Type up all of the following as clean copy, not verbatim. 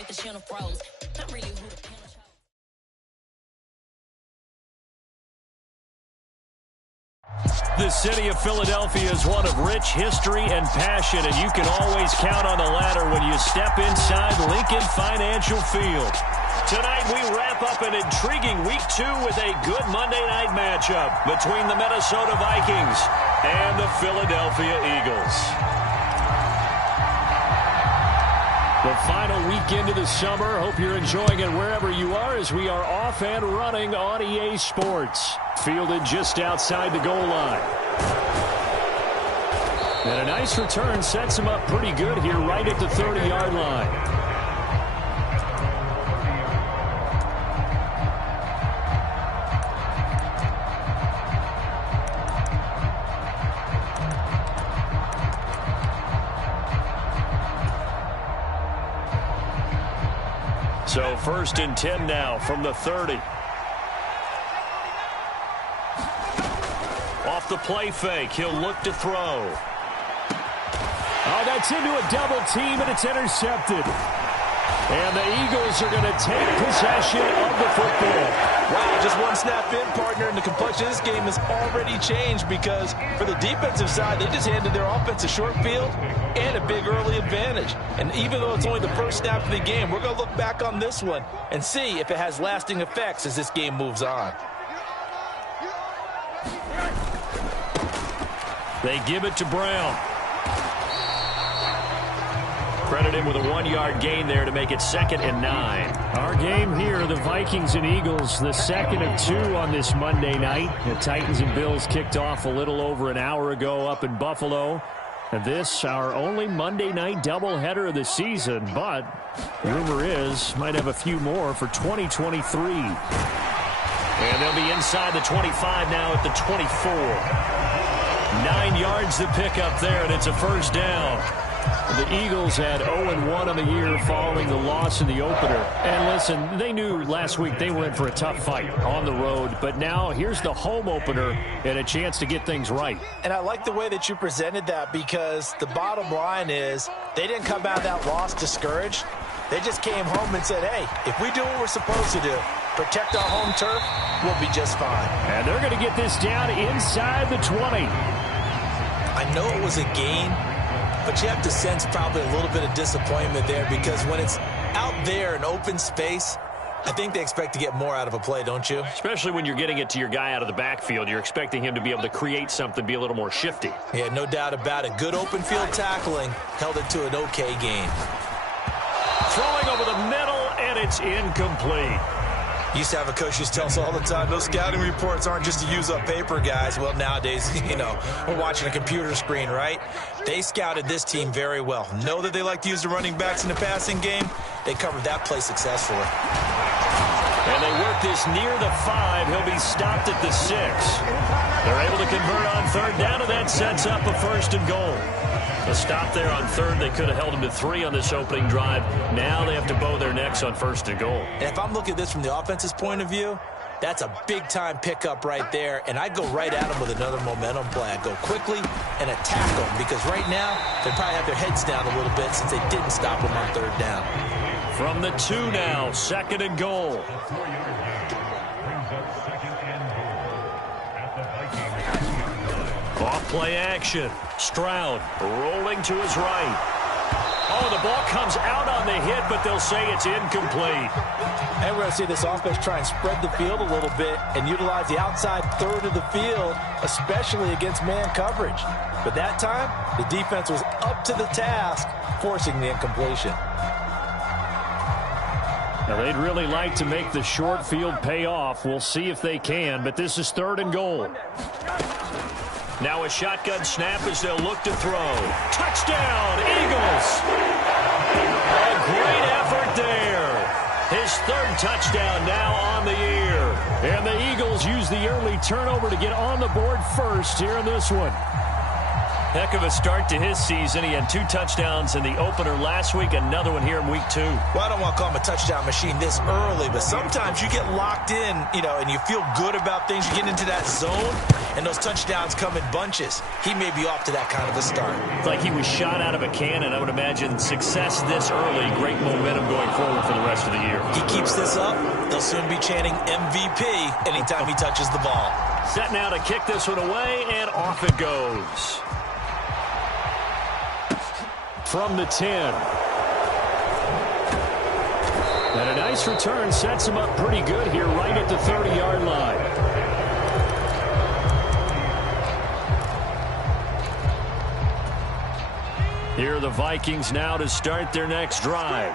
like the channel froze. I'm really who the panel chose. The city of Philadelphia is one of rich history and passion, and you can always count on the ladder when you step inside Lincoln Financial Field. Tonight, we wrap up an intriguing Week 2 with a good Monday night matchup between the Minnesota Vikings and the Philadelphia Eagles. The final weekend of the summer. Hope you're enjoying it wherever you are as we are off and running on EA Sports. Fielded just outside the goal line. And a nice return sets him up pretty good here right at the 30-yard line. So 1st and 10 now from the 30. Off the play fake, he'll look to throw. Oh, that's into a double team, and it's intercepted. And the Eagles are going to take possession of the football. Wow, just one snap in, partner, and the complexion of this game has already changed because for the defensive side, they just handed their offense a short field and a big early advantage. And even though it's only the first snap of the game, we're going to look back on this one and see if it has lasting effects as this game moves on. They give it to Brown. Credit him with a 1-yard gain there to make it 2nd and 9. Our game here, the Vikings and Eagles, the second of 2 on this Monday night. The Titans and Bills kicked off a little over an hour ago up in Buffalo. And this, our only Monday night doubleheader of the season. But rumor is, might have a few more for 2023. And they'll be inside the 25 now at the 24. 9 yards to pick up there, and it's a first down. The Eagles had 0-1 on the year following the loss in the opener. And listen, they knew last week they were in for a tough fight on the road. But now here's the home opener and a chance to get things right. And I like the way that you presented that because the bottom line is they didn't come out of that loss discouraged. They just came home and said, hey, if we do what we're supposed to do, protect our home turf, we'll be just fine. And they're going to get this down inside the 20. I know it was a gain, but you have to sense probably a little bit of disappointment there because when it's out there in open space, I think they expect to get more out of a play, don't you? Especially when you're getting it to your guy out of the backfield. You're expecting him to be able to create something, be a little more shifty. Yeah, no doubt about it. Good open field tackling held it to an okay game. Throwing over the middle, and it's incomplete. Used to have a coach who used to tell us all the time, those scouting reports aren't just to use up paper, guys. Well, nowadays, you know, we're watching a computer screen, right? They scouted this team very well. Know that they like to use the running backs in the passing game. They covered that play successfully. And they work this near the 5. He'll be stopped at the 6. They're able to convert on 3rd down, and that sets up a 1st and goal. A stop there on 3rd. They could have held him to 3 on this opening drive. Now they have to bow their necks on 1st and goal. And if I'm looking at this from the offense's point of view, that's a big-time pickup right there. And I'd go right at them with another momentum play. I'd go quickly and attack them because right now they probably have their heads down a little bit since they didn't stop them on 3rd down. From the 2 now, 2nd and goal. Off play action. Stroud rolling to his right. Oh, the ball comes out on the hit, but they'll say it's incomplete. And we're going to see this offense try and spread the field a little bit and utilize the outside 3rd of the field, especially against man coverage. But that time, the defense was up to the task, forcing the incompletion. Now, they'd really like to make the short field pay off. We'll see if they can, but this is 3rd and goal. Now a shotgun snap as they'll look to throw. Touchdown, Eagles! A great effort there. His 3rd touchdown now on the year. And the Eagles use the early turnover to get on the board first here in this one. Heck of a start to his season. He had 2 touchdowns in the opener last week, another one here in week 2. Well, I don't want to call him a touchdown machine this early, but sometimes you get locked in, you know, and you feel good about things. You get into that zone, and those touchdowns come in bunches. He may be off to that kind of a start. It's like he was shot out of a cannon. I would imagine success this early, great momentum going forward for the rest of the year. He keeps this up, they'll soon be chanting MVP anytime he touches the ball. Set now to kick this one away, and off it goes. From the 10. And a nice return sets him up pretty good here right at the 30-yard line. Here are the Vikings now to start their next drive.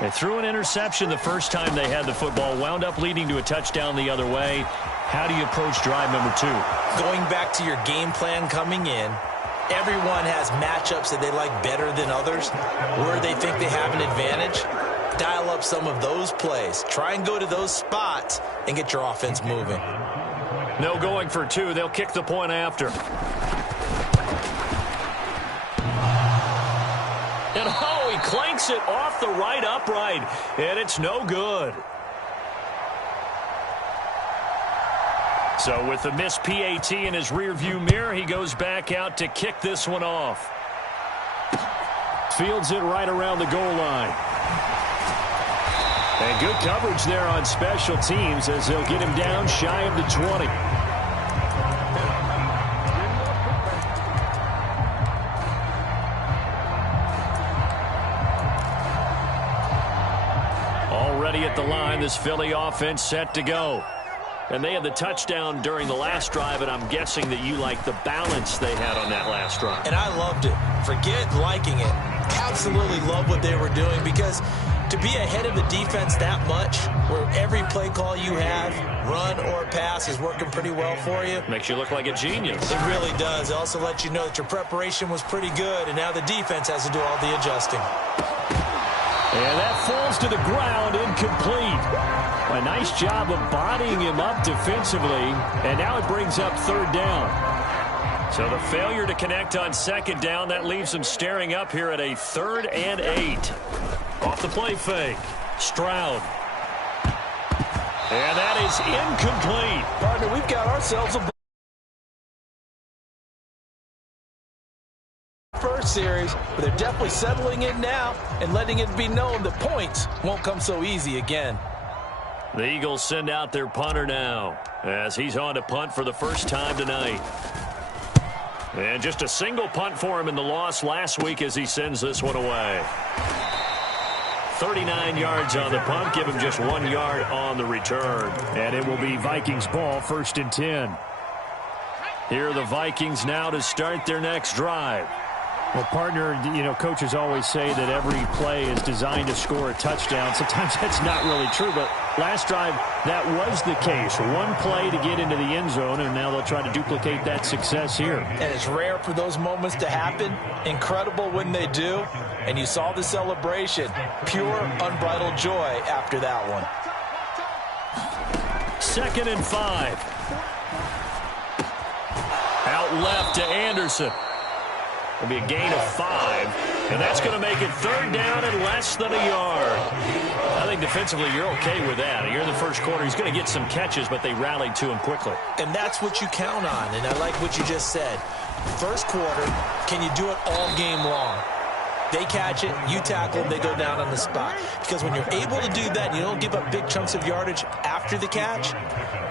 They threw an interception the first time they had the football, wound up leading to a touchdown the other way. How do you approach drive number 2? Going back to your game plan coming in, everyone has matchups that they like better than others, where they think they have an advantage. Dial up some of those plays. Try and go to those spots and get your offense moving. No going for 2. They'll kick the point after. And oh, he clanks it off the right upright, and it's no good. So with the missed PAT in his rearview mirror, he goes back out to kick this one off. Fields it right around the goal line. And good coverage there on special teams as they'll get him down shy of the 20. Already at the line, this Philly offense set to go. And they had the touchdown during the last drive, and I'm guessing that you like the balance they had on that last drive. And I loved it. Forget liking it. Absolutely love what they were doing, because to be ahead of the defense that much, where every play call you have, run or pass, is working pretty well for you. Makes you look like a genius. It really does. It also lets you know that your preparation was pretty good, and now the defense has to do all the adjusting. And that falls to the ground, incomplete. A nice job of bodying him up defensively, and now it brings up third down. So the failure to connect on second down, that leaves him staring up here at a 3rd and 8. Off the play fake. Stroud. And that is incomplete. Partner, we've got ourselves a first series, but they're definitely settling in now and letting it be known that points won't come so easy again. The Eagles send out their punter now as he's on to punt for the first time tonight. And just a single punt for him in the loss last week as he sends this one away. 39 yards on the punt, give him just 1 yard on the return. And it will be Vikings ball, 1st and 10. Here are the Vikings now to start their next drive. Well, partner, you know, coaches always say that every play is designed to score a touchdown. Sometimes that's not really true, but last drive, that was the case. One play to get into the end zone, and now they'll try to duplicate that success here. And it's rare for those moments to happen. Incredible when they do. And you saw the celebration. Pure, unbridled joy after that one. 2nd and 5. Out left to Anderson. It'll be a gain of 5, and that's going to make it 3rd down and less than a yard. I think defensively you're okay with that. You're in the first quarter. He's going to get some catches, but they rallied to him quickly. And that's what you count on, and I like what you just said. First quarter, can you do it all game long? They catch it, you tackle them, they go down on the spot. Because when you're able to do that, you don't give up big chunks of yardage after the catch,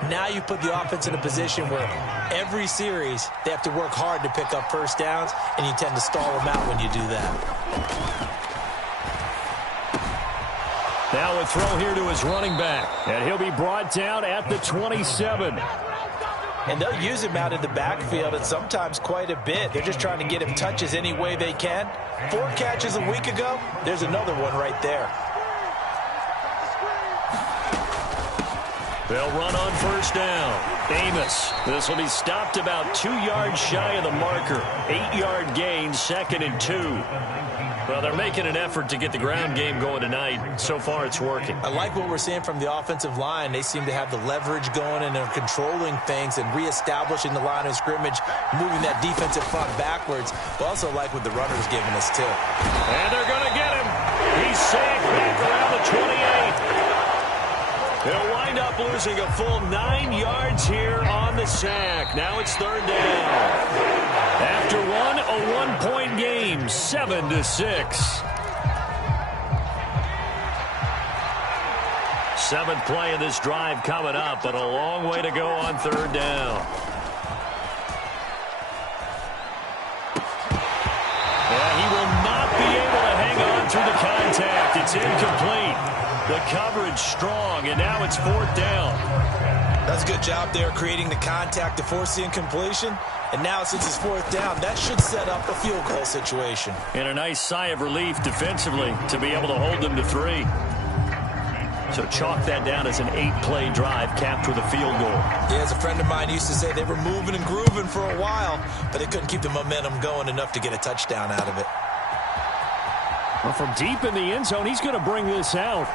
now you put the offense in a position where every series they have to work hard to pick up first downs, and you tend to stall them out when you do that. Now a throw here to his running back, and he'll be brought down at the 27. And they'll use him out in the backfield, and sometimes quite a bit. They're just trying to get him touches any way they can. 4 catches a week ago, there's another one right there. They'll run on first down. Amos. This will be stopped about 2 yards shy of the marker. 8-yard gain, 2nd and 2. Well, they're making an effort to get the ground game going tonight. So far, it's working. I like what we're seeing from the offensive line. They seem to have the leverage going, and they're controlling things and reestablishing the line of scrimmage, moving that defensive front backwards. We also like what the runner's giving us, too. And they're going to get him. He's sacked back around the 28. He'll wind up losing a full 9 yards here on the sack. Now it's third down. After one, a one-point game, 7-6. Seventh play of this drive coming up, but a long way to go on third down. And he will not be able to hang on through the contact. It's incomplete. The coverage strong, and now it's fourth down. That's a good job there creating the contact to force the incompletion. And now since it's fourth down, that should set up a field goal situation. And a nice sigh of relief defensively to be able to hold them to 3. So chalk that down as an 8-play drive capped with a field goal. Yeah, as a friend of mine used to say, they were moving and grooving for a while, but they couldn't keep the momentum going enough to get a touchdown out of it. Well, from deep in the end zone, he's going to bring this out.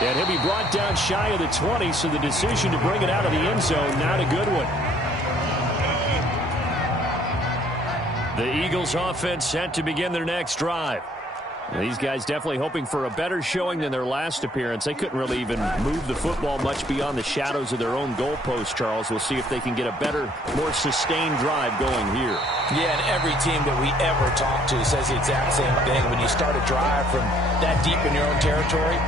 And he'll be brought down shy of the 20, so the decision to bring it out of the end zone, not a good one. The Eagles offense set to begin their next drive. These guys definitely hoping for a better showing than their last appearance. They couldn't really even move the football much beyond the shadows of their own goalpost, Charles. We'll see if they can get a better, more sustained drive going here. Yeah, and every team that we ever talk to says the exact same thing. When you start a drive from that deep in your own territory,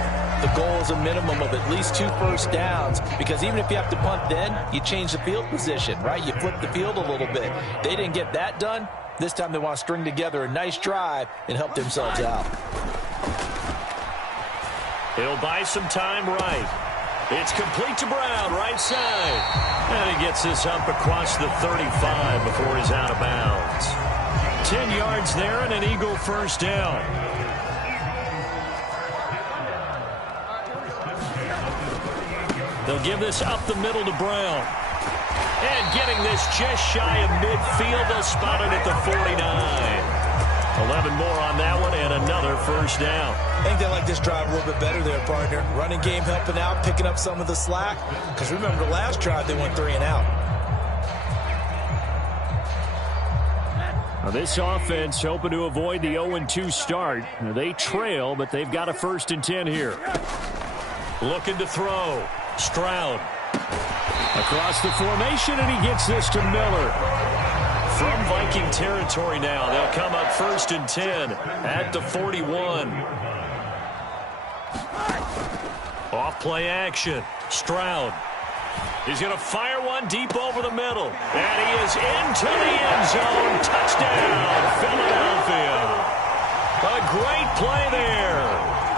the goal is a minimum of at least 2 first downs, because even if you have to punt then, you change the field position, right? You flip the field a little bit. They didn't get that done. This time they want to string together a nice drive and help themselves out. He'll buy some time right. It's complete to Brown, right side. And he gets this up across the 35 before he's out of bounds. 10 yards there and an Eagle first down. They'll give this up the middle to Brown. And getting this just shy of midfield, they'll spot it at the 49. 11 more on that one and another first down. I think they like this drive a little bit better there, partner. Running game helping out, picking up some of the slack. Because remember the last drive, they went 3 and out. Now this offense hoping to avoid the 0-2 start. They trail, but they've got a 1st and 10 here. Looking to throw. Stroud. Across the formation, and he gets this to Miller. From Viking territory now, they'll come up 1st and 10 at the 41. Off play action. Stroud. He's going to fire one deep over the middle. And he is into the end zone. Touchdown, Philadelphia. A great play there.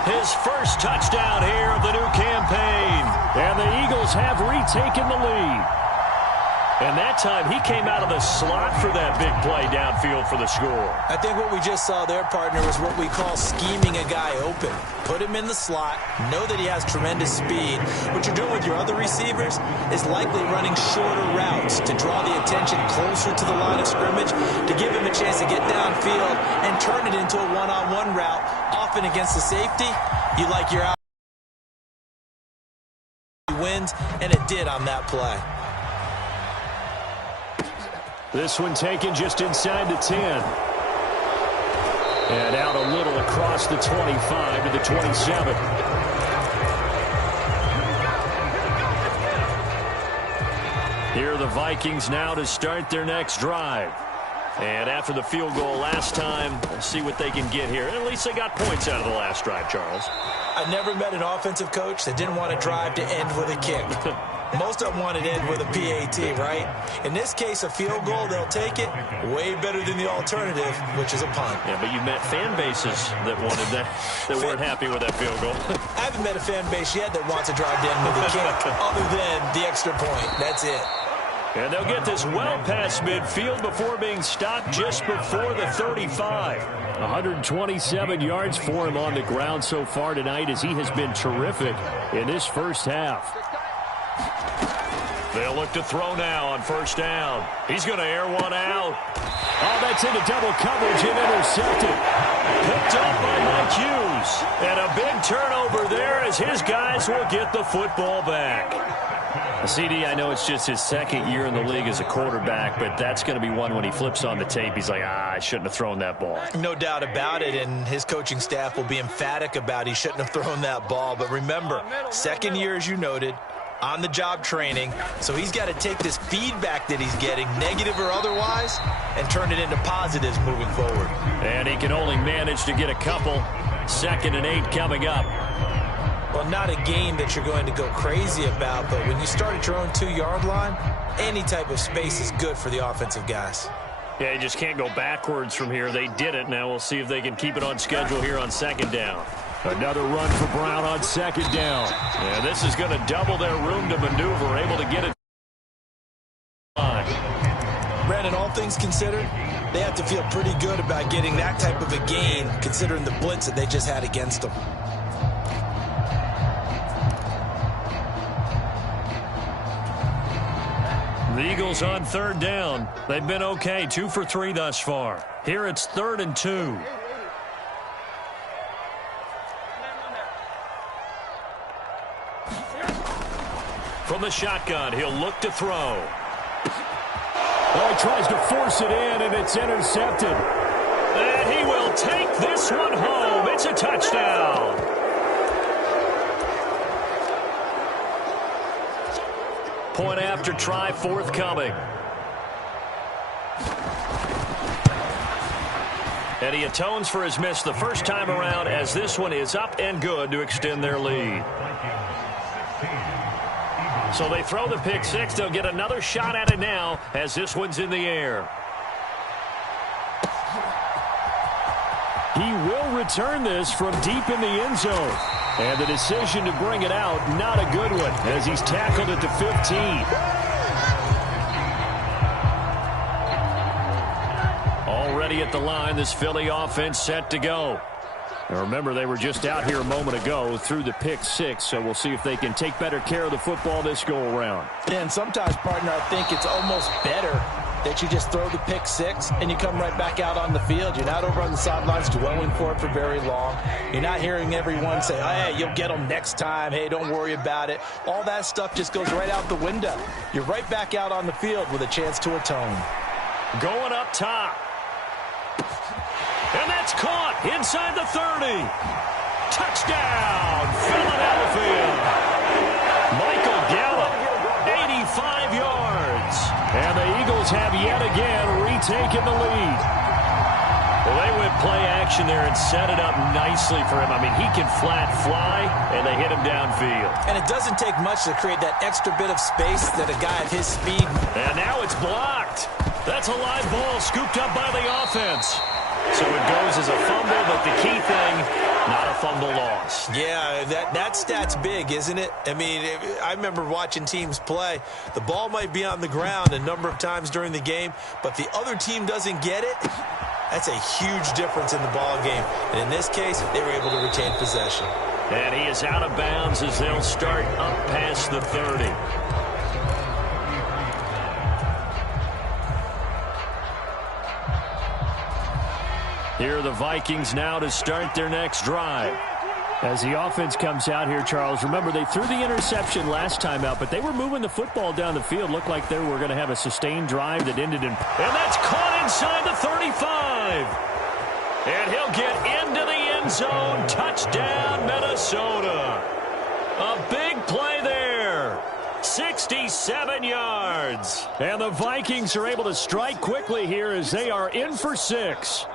His first touchdown here of the new campaign. And the Eagles have retaken the lead. And that time he came out of the slot for that big play downfield for the score. I think what we just saw there, partner, was what we call scheming a guy open. Put him in the slot, know that he has tremendous speed. What you're doing with your other receivers is likely running shorter routes to draw the attention closer to the line of scrimmage, to give him a chance to get downfield and turn it into a one-on-one route, often against the safety. You like your out wins, and it did on that play. This one taken just inside the 10. And out a little across the 25 to the 27. Here are the Vikings now to start their next drive. And after the field goal last time, we'll see what they can get here. And at least they got points out of the last drive, Charles. I never met an offensive coach that didn't want a drive to end with a kick. Most of them want it to end with a PAT, right? In this case, a field goal, they'll take it. Way better than the alternative, which is a punt. Yeah, but you met fan bases that wanted that, that weren't happy with that field goal. I haven't met a fan base yet that wants a drive to end with a kick, other than the extra point. That's it. And they'll get this well past midfield before being stopped just before the 35. 127 yards for him on the ground so far tonight, as he has been terrific in this first half. They'll look to throw now on first down. He's going to air one out. Oh, that's into double coverage and intercepted. Picked up by Mike Hughes. And a big turnover there as as his guys will get the football back. CD, I know it's just his second year in the league as a quarterback, but that's going to be one when he flips on the tape. He's like, I shouldn't have thrown that ball. No doubt about it, and his coaching staff will be emphatic about he shouldn't have thrown that ball. But remember, second year, as you noted, on-the-job training, so he's got to take this feedback that he's getting, negative or otherwise, and turn it into positives moving forward. And he can only manage to get a couple. 2nd and 8 coming up. Well, not a game that you're going to go crazy about, but when you start at your own 2-yard line, any type of space is good for the offensive guys. Yeah, you just can't go backwards from here. They did it. Now we'll see if they can keep it on schedule here on 2nd down. Another run for Brown on 2nd down. Yeah, this is going to double their room to maneuver, able to get it. Brandon, all things considered, they have to feel pretty good about getting that type of a gain, considering the blitz that they just had against them. The Eagles on 3rd down. They've been okay, 2 for 3 thus far. Here it's 3rd and 2. From the shotgun, he'll look to throw. Oh, he tries to force it in, and it's intercepted. And he will take this one home. It's a touchdown. Point after try forthcoming. And he atones for his miss the first time around, as this one is up and good to extend their lead. So they throw the pick six. They'll get another shot at it now as this one's in the air. He will return this from deep in the end zone. And the decision to bring it out, not a good one, as he's tackled at the 15. Already at the line, this Philly offense set to go. Now remember, they were just out here a moment ago through the pick six, so we'll see if they can take better care of the football this go-around. And sometimes, partner, I think it's almost better that you just throw the pick six and you come right back out on the field. You're not over on the sidelines dwelling for it for very long. You're not hearing everyone say, oh, hey, you'll get them next time. Hey, don't worry about it. All that stuff just goes right out the window. You're right back out on the field with a chance to atone. Going up top. And that's caught inside the 30. Touchdown, Philadelphia. Michael Gallup, 85 yards. And the Eagles have yet again retaken the lead. Well, they went play action there and set it up nicely for him. I mean, he can flat fly, and they hit him downfield. And it doesn't take much to create that extra bit of space that a guy of his speed. And now it's blocked. That's a live ball scooped up by the offense. So it goes as a fumble, but the key thing, not a fumble loss. Yeah, that stat's big, isn't it? I mean, I remember watching teams play. The ball might be on the ground a number of times during the game, but the other team doesn't get it. That's a huge difference in the ball game. And in this case, they were able to retain possession. And he is out of bounds as they'll start up past the 30. Here are the Vikings now to start their next drive. As the offense comes out here, Charles, remember they threw the interception last time out, but they were moving the football down the field. Looked like they were going to have a sustained drive that ended in... And that's caught inside the 35. And he'll get into the end zone. Touchdown, Minnesota. A big play there. 67 yards. And the Vikings are able to strike quickly here as they are in for 6.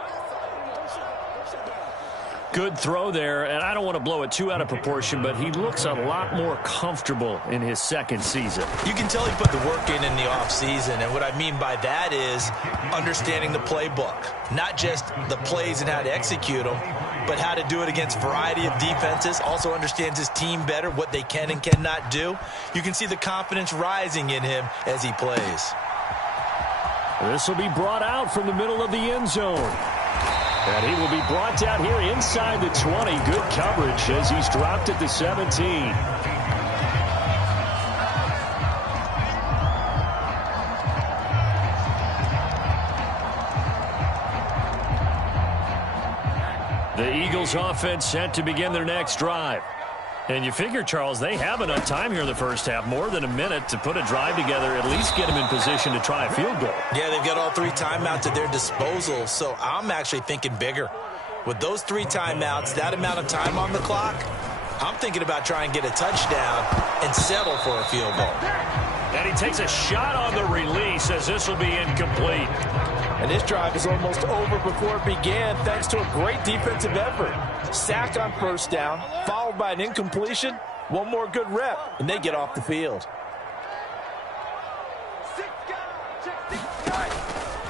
Good throw there, and I don't want to blow it too out of proportion, but he looks a lot more comfortable in his second season. You can tell he put the work in the offseason, and what I mean by that is understanding the playbook. Not just the plays and how to execute them, but how to do it against a variety of defenses. Also understands his team better, what they can and cannot do. You can see the confidence rising in him as he plays. This will be brought out from the middle of the end zone. And he will be brought down here inside the 20. Good coverage as he's dropped at the 17. The Eagles offense set to begin their next drive. And you figure, Charles, they have enough time here in the first half, more than a minute, to put a drive together, at least get them in position to try a field goal. Yeah, they've got all 3 timeouts at their disposal, so I'm actually thinking bigger. With those 3 timeouts, that amount of time on the clock, I'm thinking about trying to get a touchdown and settle for a field goal. And he takes a shot on the release as this will be incomplete. And this drive is almost over before it began thanks to a great defensive effort. Sack on first down, followed by an incompletion. One more good rep, and they get off the field.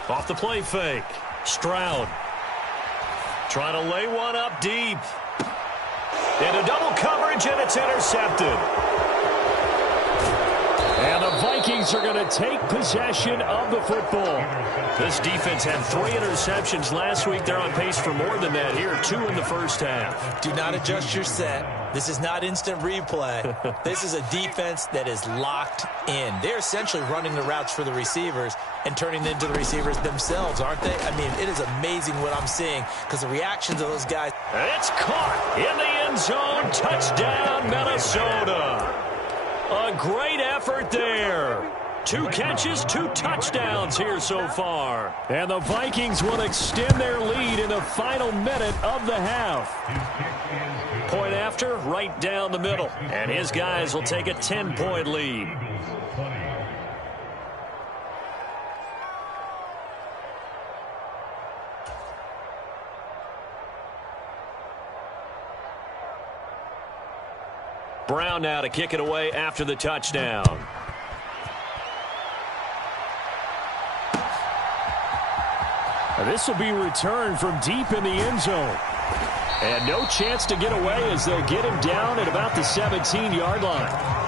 Off the play fake. Stroud trying to lay one up deep. Into double coverage, and it's intercepted. And the Vikings are going to take possession of the football. This defense had 3 interceptions last week. They're on pace for more than that here, 2 in the first half. Do not adjust your set. This is not instant replay. This is a defense that is locked in. They're essentially running the routes for the receivers and turning them into the receivers themselves, aren't they? I mean, it is amazing what I'm seeing because the reactions of those guys. It's caught in the end zone. Touchdown, Minnesota. A great effort there. 2 catches, 2 touchdowns here so far. And the Vikings will extend their lead in the final minute of the half. Point after, right down the middle. And his guys will take a 10-point lead. Brown now to kick it away after the touchdown. And this will be returned from deep in the end zone. And no chance to get away as they'll get him down at about the 17-yard line.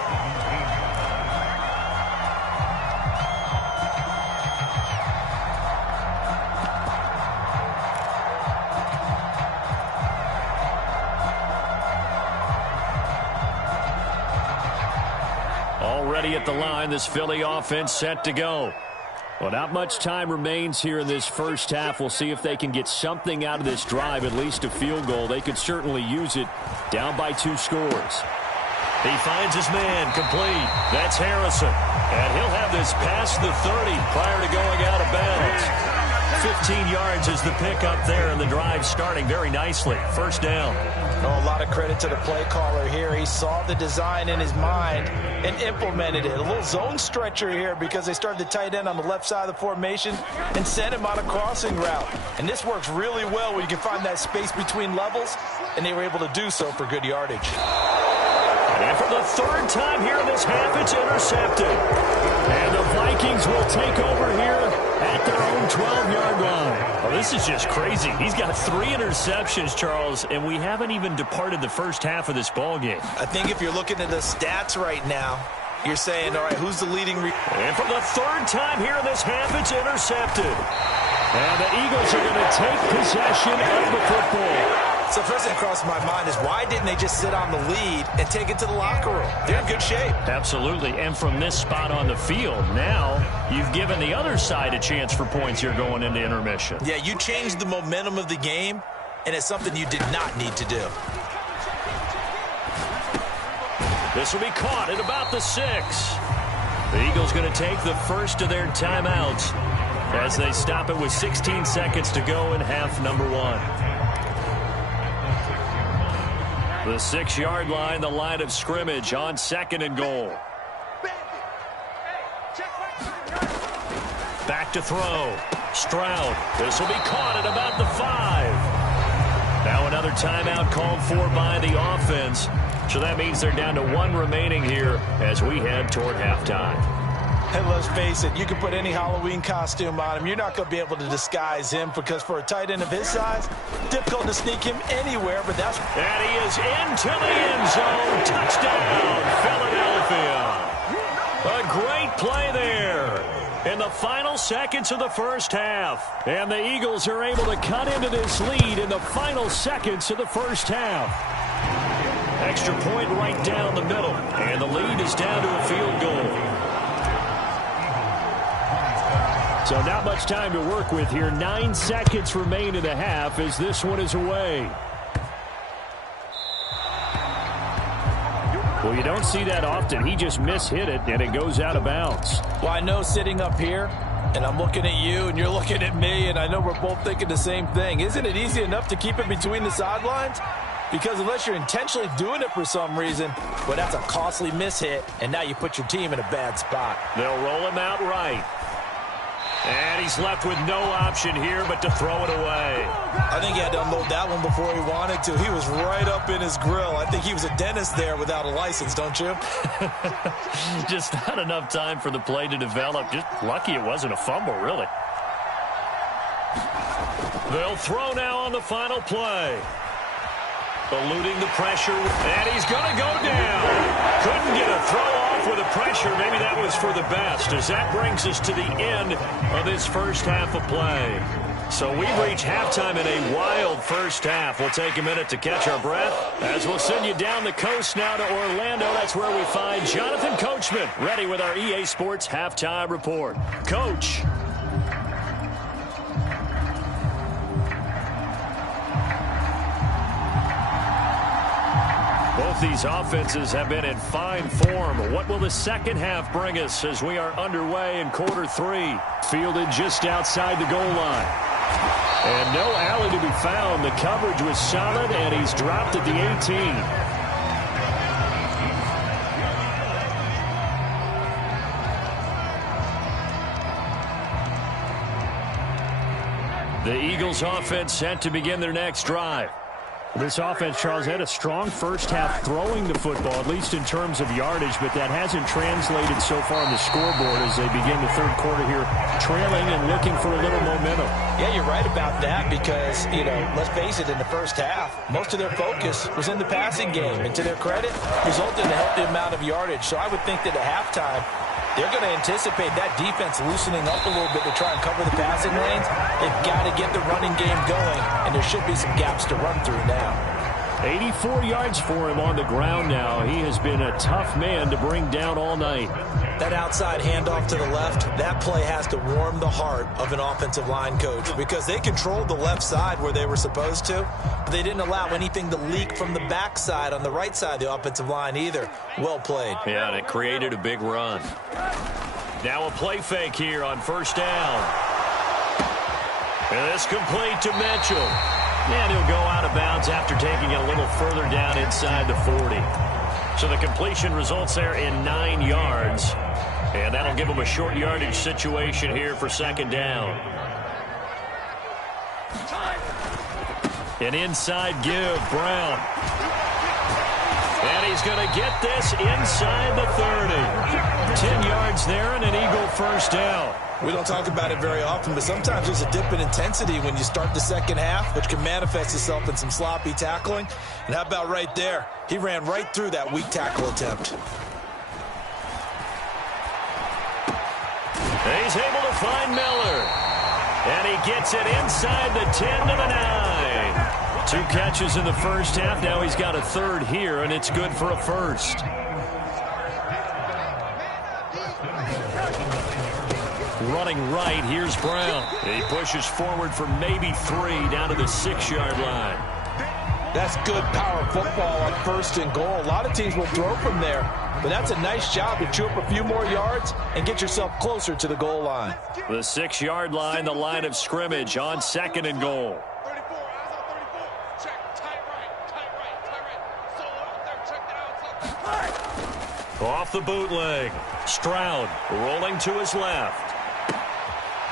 Already at the line, this Philly offense set to go. Well, not much time remains here in this first half. We'll see if they can get something out of this drive, at least a field goal. They could certainly use it, down by 2 scores. He finds his man, complete. That's Harrison. And he'll have this past the 30 prior to going out of bounds. 15 yards is the pickup there, and the drive starting very nicely. First down. Oh, a lot of credit to the play caller here. He saw the design in his mind and implemented it. A little zone stretcher here because they started the tight end on the left side of the formation and sent him on a crossing route. And this works really well when you can find that space between levels, and they were able to do so for good yardage. And for the 3rd time here in this half, it's intercepted. And the Vikings will take over here at their own 12-yard line. Well, this is just crazy. He's got 3 interceptions, Charles, and we haven't even departed the first half of this ballgame. I think if you're looking at the stats right now, you're saying, all right, who's the leading? And for the 3rd time here in this half, it's intercepted. And the Eagles are going to take possession of the football. So first thing that crossed my mind is why didn't they just sit on the lead and take it to the locker room? They're in good shape. Absolutely. And from this spot on the field, now you've given the other side a chance for points here going into intermission. Yeah, you changed the momentum of the game, and it's something you did not need to do. This will be caught at about the 6. The Eagles going to take the first of their timeouts as they stop it with 16 seconds to go in half number 1. The 6-yard line, the line of scrimmage on 2nd and goal. Back to throw. Stroud. This will be caught at about the 5. Now another timeout called for by the offense. So that means they're down to 1 remaining here as we head toward halftime. And let's face it, you can put any Halloween costume on him. You're not going to be able to disguise him because for a tight end of his size, difficult to sneak him anywhere. But that's. And he is into the end zone. Touchdown, Philadelphia. A great play there in the final seconds of the first half. And the Eagles are able to cut into this lead in the final seconds of the first half. Extra point right down the middle. And the lead is down to a field goal. So not much time to work with here. 9 seconds remain in the half as this one is away. Well, you don't see that often. He just mishit it, and it goes out of bounds. Well, I know sitting up here, and I'm looking at you, and you're looking at me, and I know we're both thinking the same thing. Isn't it easy enough to keep it between the sidelines? Because unless you're intentionally doing it for some reason, well, that's a costly mishit, and now you put your team in a bad spot. They'll roll him out right. And he's left with no option here but to throw it away. I think he had to unload that one before he wanted to. He was right up in his grill. I think he was a dentist there without a license, don't you? Just not enough time for the play to develop. Just lucky it wasn't a fumble, really. They'll throw now on the final play. Eluding the pressure, and he's going to go down. Couldn't get a throw off with the pressure. Maybe that was for the best, as that brings us to the end of this first half of play. So we've reached halftime in a wild first half. We'll take a minute to catch our breath, as we'll send you down the coast now to Orlando. That's where we find Jonathan Coachman, ready with our EA Sports Halftime Report. Coach. Both these offenses have been in fine form. What will the second half bring us as we are underway in quarter three? Fielded just outside the goal line. And no alley to be found. The coverage was solid, and he's dropped at the 18. The Eagles offense set to begin their next drive. This offense, Charles, had a strong first half throwing the football, at least in terms of yardage, but that hasn't translated so far on the scoreboard as they begin the third quarter here, trailing and looking for a little momentum. Yeah, you're right about that because, let's face it, in the first half, most of their focus was in the passing game, and to their credit, resulted in a healthy amount of yardage. So I would think that at halftime, they're going to anticipate that defense loosening up a little bit to try and cover the passing lanes. They've got to get the running game going, and there should be some gaps to run through now. 84 yards for him on the ground now. He has been a tough man to bring down all night. That outside handoff to the left, that play has to warm the heart of an offensive line coach because they controlled the left side where they were supposed to, but they didn't allow anything to leak from the backside on the right side of the offensive line either. Well played. Yeah, and it created a big run. Now a play fake here on first down. And this complete to Mitchell. And he'll go out of bounds after taking it a little further down inside the 40. So the completion results there in 9 yards. And that'll give them a short yardage situation here for second down. An inside give, Brown. And he's going to get this inside the 30. 10 yards there and an Eagle first down. We don't talk about it very often, but sometimes there's a dip in intensity when you start the second half, which can manifest itself in some sloppy tackling. And how about right there? He ran right through that weak tackle attempt. He's able to find Miller. And he gets it inside the 10 to the 9. 2 catches in the first half. Now he's got a third here, and it's good for a first. Running right, here's Brown. He pushes forward for maybe 3 down to the 6-yard line. That's good power football on first and goal. A lot of teams will throw from there, but that's a nice job to chew up a few more yards and get yourself closer to the goal line. The 6-yard line, the line of scrimmage on second and goal. Off the bootleg. Stroud rolling to his left.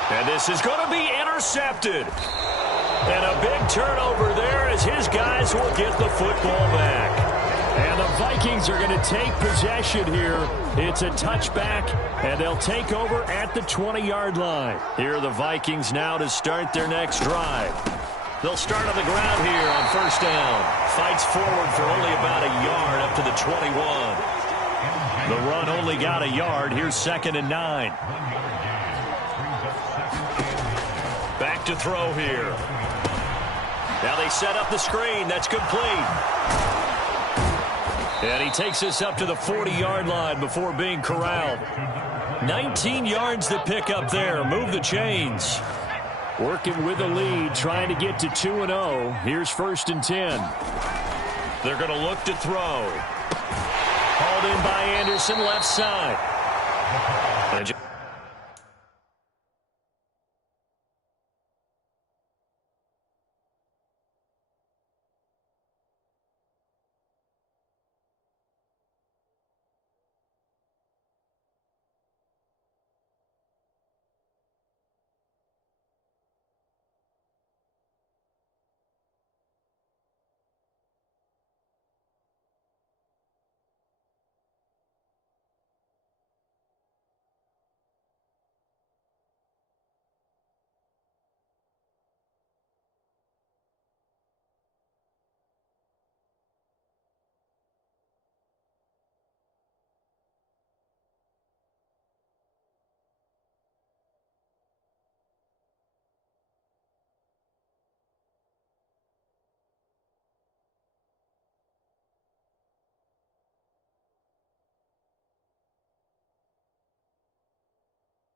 And this is going to be intercepted. And a big turnover there as his guys will get the football back. And the Vikings are going to take possession here. It's a touchback, and they'll take over at the 20-yard line. Here are the Vikings now to start their next drive. They'll start on the ground here on first down. Fights forward for only about a yard up to the 21. The run only got a yard. Here's second and 9. Back to throw here. Now they set up the screen. That's complete. And he takes us up to the 40-yard line before being corralled. 19 yards to pick up there. Move the chains. Working with the lead, trying to get to 2-0. Here's first and 10. They're going to look to throw. down by Anderson, left side.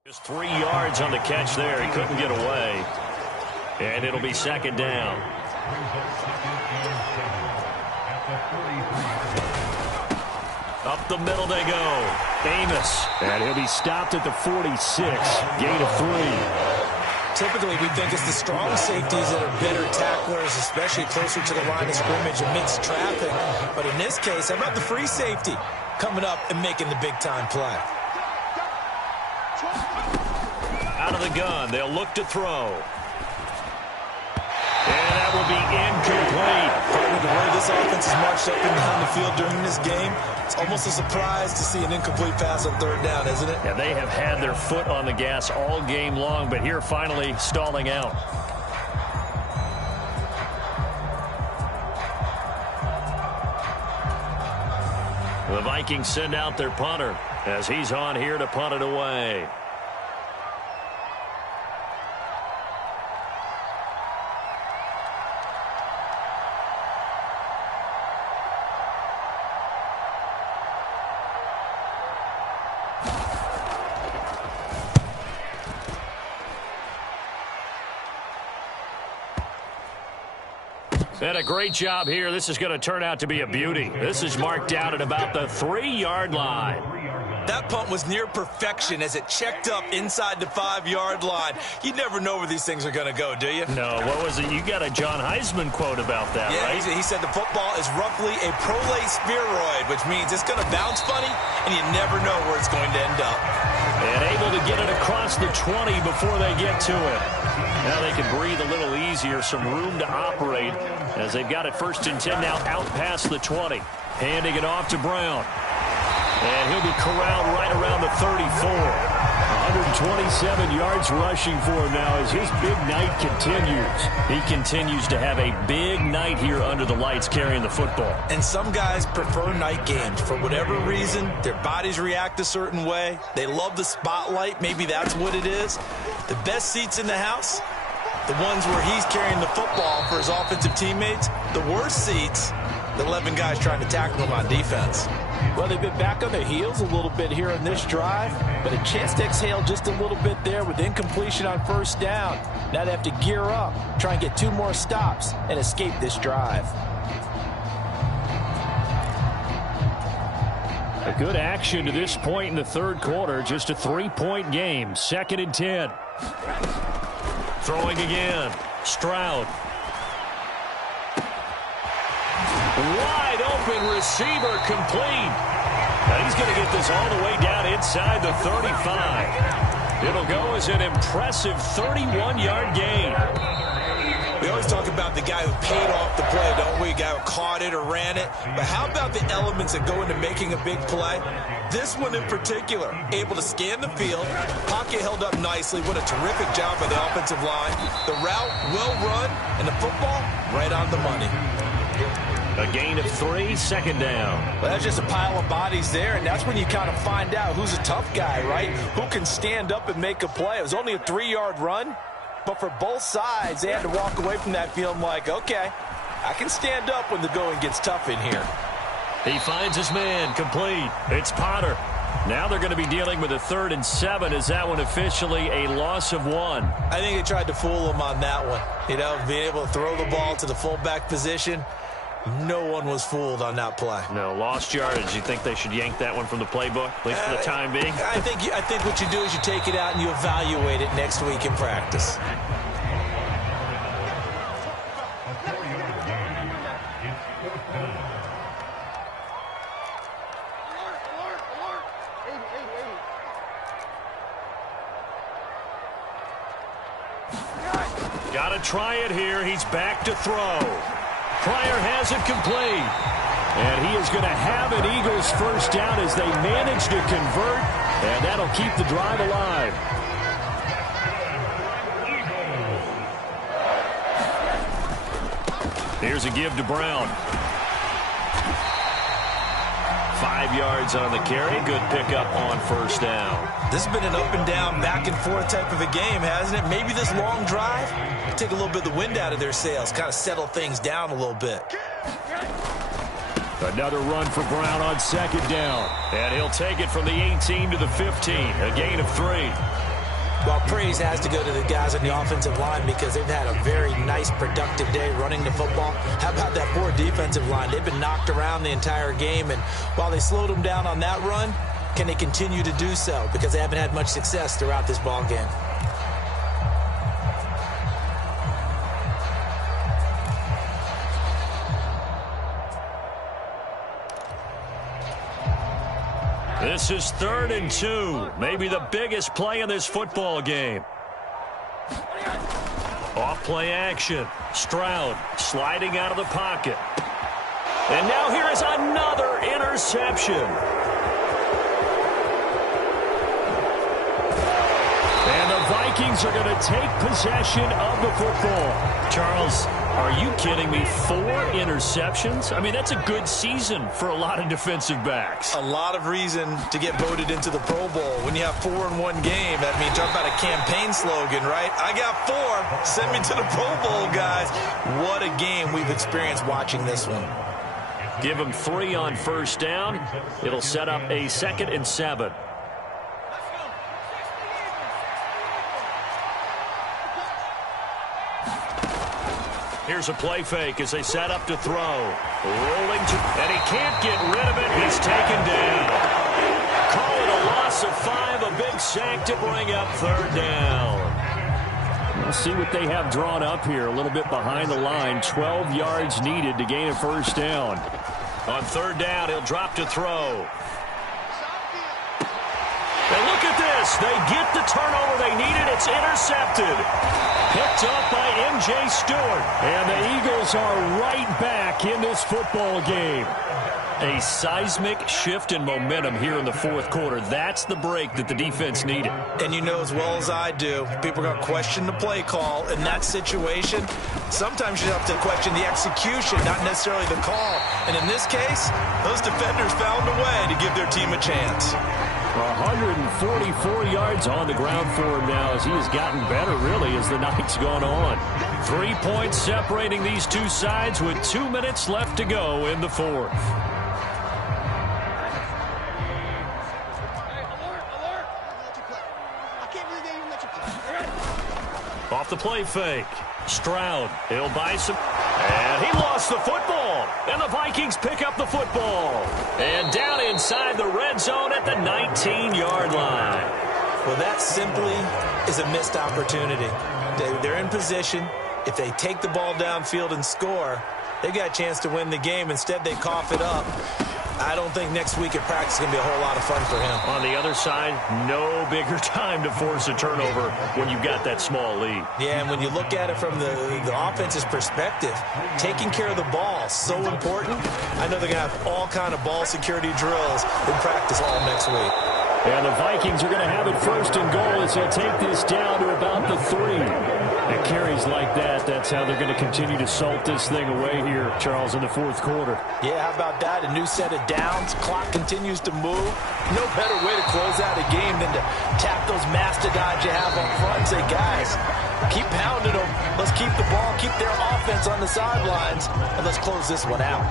Just 3 yards on the catch there. He couldn't get away. And it'll be second down. Up the middle they go. Amos. And he'll be stopped at the 46. Gain of 3. Typically, we think it's the strong safeties that are better tacklers, especially closer to the line of scrimmage amidst traffic. But in this case, how about the free safety coming up and making the big-time play? Out of the gun, they'll look to throw. And that will be incomplete. Partner, the way this offense has marched up and down the field during this game, it's almost a surprise to see an incomplete pass on third down, isn't it? Yeah, they have had their foot on the gas all game long, but here finally stalling out. The Vikings send out their punter as he's on here to punt it away. And a great job here. This is going to turn out to be a beauty. This is marked out at about the 3-yard line. That punt was near perfection as it checked up inside the 5-yard line. You never know where these things are going to go, do you? No, what was it? You got a John Heisman quote about that, right? Yeah, he said the football is roughly a prolate spheroid, which means it's going to bounce funny, and you never know where it's going to end up. And able to get it across the 20 before they get to it. Now they can breathe a little easier, some room to operate as they've got it first and 10 now out past the 20. Handing it off to Brown. And he'll be corralled right around the 34. 127 yards rushing for him now as his big night continues. He continues to have a big night here under the lights carrying the football. And some guys prefer night games. For whatever reason, their bodies react a certain way. They love the spotlight. Maybe that's what it is. The best seats in the house, the ones where he's carrying the football for his offensive teammates. The worst seats, the 11 guys trying to tackle him on defense. Well, they've been back on their heels a little bit here in this drive, but a chance to exhale just a little bit there with incompletion on first down. Now they have to gear up, try and get 2 more stops, and escape this drive. A good action to this point in the third quarter. Just a 3-point game. 2nd and 10. Throwing again. Stroud. Wide open receiver complete. Now he's going to get this all the way down inside the 35. It'll go as an impressive 31-yard gain. We always talk about the guy who paid off the play, don't we? The guy who caught it or ran it. But how about the elements that go into making a big play? This one in particular, able to scan the field, pocket held up nicely. What a terrific job by the offensive line. The route well run, and the football right on the money. A gain of 3, 2nd down. Well, that's just a pile of bodies there, and that's when you kind of find out who's a tough guy, right? Who can stand up and make a play. It was only a 3-yard run, but for both sides, they had to walk away from that feeling like, okay, I can stand up when the going gets tough in here. He finds his man, complete. It's Potter. Now they're going to be dealing with a 3rd and 7. Is that one officially a loss of 1? I think they tried to fool him on that one. You know, being able to throw the ball to the fullback position. No one was fooled on that play. No, lost yardage. You think they should yank that one from the playbook, at least for the time being? I think what you do is you take it out and you evaluate it next week in practice. Got to try it here. He's back to throw. Pryor has it complete. And he is going to have an Eagles first down as they manage to convert. And that'll keep the drive alive. Here's a give to Brown. 5 yards on the carry. Good pickup on first down. This has been an up and down, back and forth type of a game, hasn't it? Maybe this long drive take a little bit of the wind out of their sails, kind of settle things down a little bit. Another run for Brown on second down. And he'll take it from the 18 to the 15. A gain of 3. Well, praise has to go to the guys on the offensive line because they've had a very nice, productive day running the football. How about that poor defensive line? They've been knocked around the entire game, and while they slowed them down on that run, can they continue to do so? Because they haven't had much success throughout this ball game. This is 3rd and 2. Maybe the biggest play in this football game. Off play action. Stroud sliding out of the pocket. And now here is another interception. And the Vikings are going to take possession of the football. Charles, are you kidding me? 4 interceptions? I mean, that's a good season for a lot of defensive backs. A lot of reason to get voted into the Pro Bowl. When you have 4 in one game, that means talk about a campaign slogan, right? I got 4. Send me to the Pro Bowl, guys. What a game we've experienced watching this one. Give him 3 on first down. It'll set up a 2nd and 7. Here's a play fake as they set up to throw. Rolling to, and he can't get rid of it. He's taken down. Call it a loss of 5, a big sack to bring up 3rd down. We'll see what they have drawn up here. A little bit behind the line. 12 yards needed to gain a first down. On 3rd down, he'll drop to throw. And look at this. They get the turnover they needed. It's intercepted. Picked up by M.J. Stewart. And the Eagles are right back in this football game. A seismic shift in momentum here in the 4th quarter. That's the break that the defense needed. And you know as well as I do, people are going to question the play call in that situation. Sometimes you have to question the execution, not necessarily the call. And in this case, those defenders found a way to give their team a chance. 144 yards on the ground for him now as he has gotten better, really, as the night's gone on. 3 points separating these two sides with 2 minutes left to go in the 4th. Off the play fake. Stroud, he'll buy some. And he lost the football. And the Vikings pick up the football. And down inside the red zone at the 19-yard line. Well, that simply is a missed opportunity. They're in position. If they take the ball downfield and score, they got a chance to win the game. Instead, they cough it up. I don't think next week at practice is going to be a whole lot of fun for him. On the other side, no bigger time to force a turnover when you've got that small lead. Yeah, and when you look at it from the offense's perspective, taking care of the ball is so important. I know they're going to have all kind of ball security drills in practice all next week. And the Vikings are going to have it 1st and goal as they take this down to about the 3. And carries like that, that's how they're going to continue to salt this thing away here, Charles, in the 4th quarter. Yeah, how about that? A new set of downs. Clock continues to move. No better way to close out a game than to tap those mastodons you have up front and say, guys, keep pounding them. Let's keep the ball, keep their offense on the sidelines, and let's close this one out.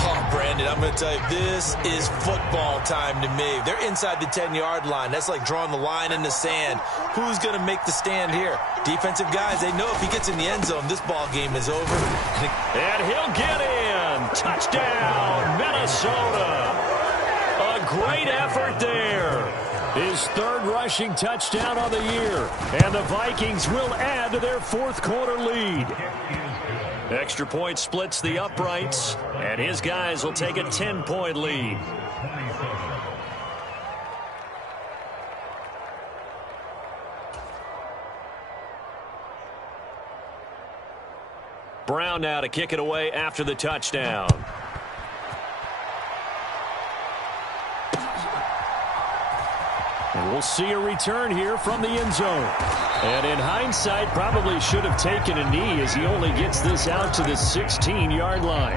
Oh, Brandon, I'm going to tell you, this is football time to me. They're inside the 10-yard line. That's like drawing the line in the sand. Who's going to make the stand here? Defensive guys, they know if he gets in the end zone, this ball game is over. And he'll get in. run. Touchdown, Minnesota. A great effort there. His third rushing touchdown on the year. And the Vikings will add to their fourth quarter lead. Extra point splits the uprights, and his guys will take a 10-point lead. Brown now to kick it away after the touchdown. And we'll see a return here from the end zone. And in hindsight, probably should have taken a knee as he only gets this out to the 16-yard line.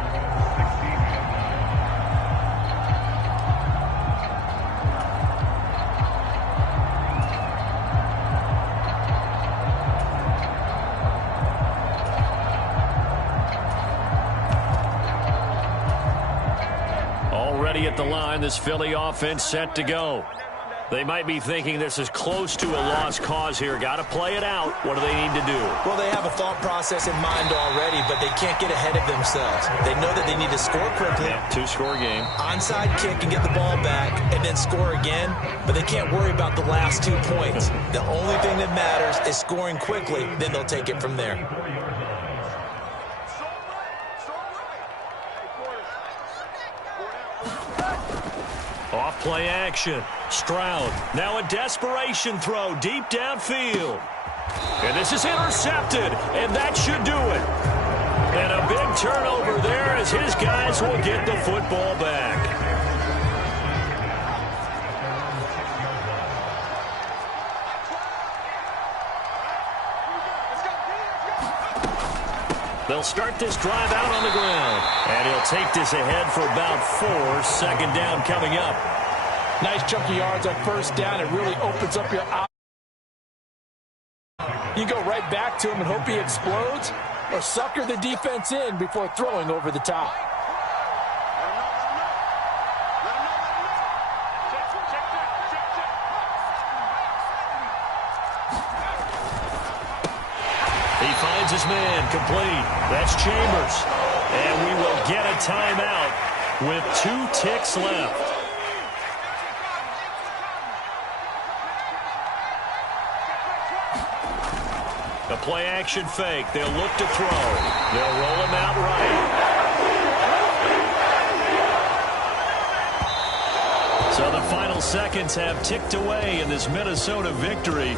Already at the line, this Philly offense set to go. They might be thinking this is close to a lost cause here. Got to play it out. What do they need to do? Well, they have a thought process in mind already, but they can't get ahead of themselves. They know that they need to score quickly. Yeah, two-score game. Onside kick and get the ball back and then score again, but they can't worry about the last 2 points. The only thing that matters is scoring quickly, then they'll take it from there. Off play action. Stroud. Now a desperation throw deep downfield. And this is intercepted. And that should do it. And a big turnover there as his guys will get the football back. They'll start this drive out on the ground. And he'll take this ahead for about 4. Second down coming up. Nice chunky yards on first down. It really opens up your eyes. You go right back to him and hope he explodes, or sucker the defense in before throwing over the top. He finds his man complete. That's Chambers. And we will get a timeout with 2 ticks left. A play action fake. They'll look to throw. They'll roll him out right. So the final seconds have ticked away in this Minnesota victory.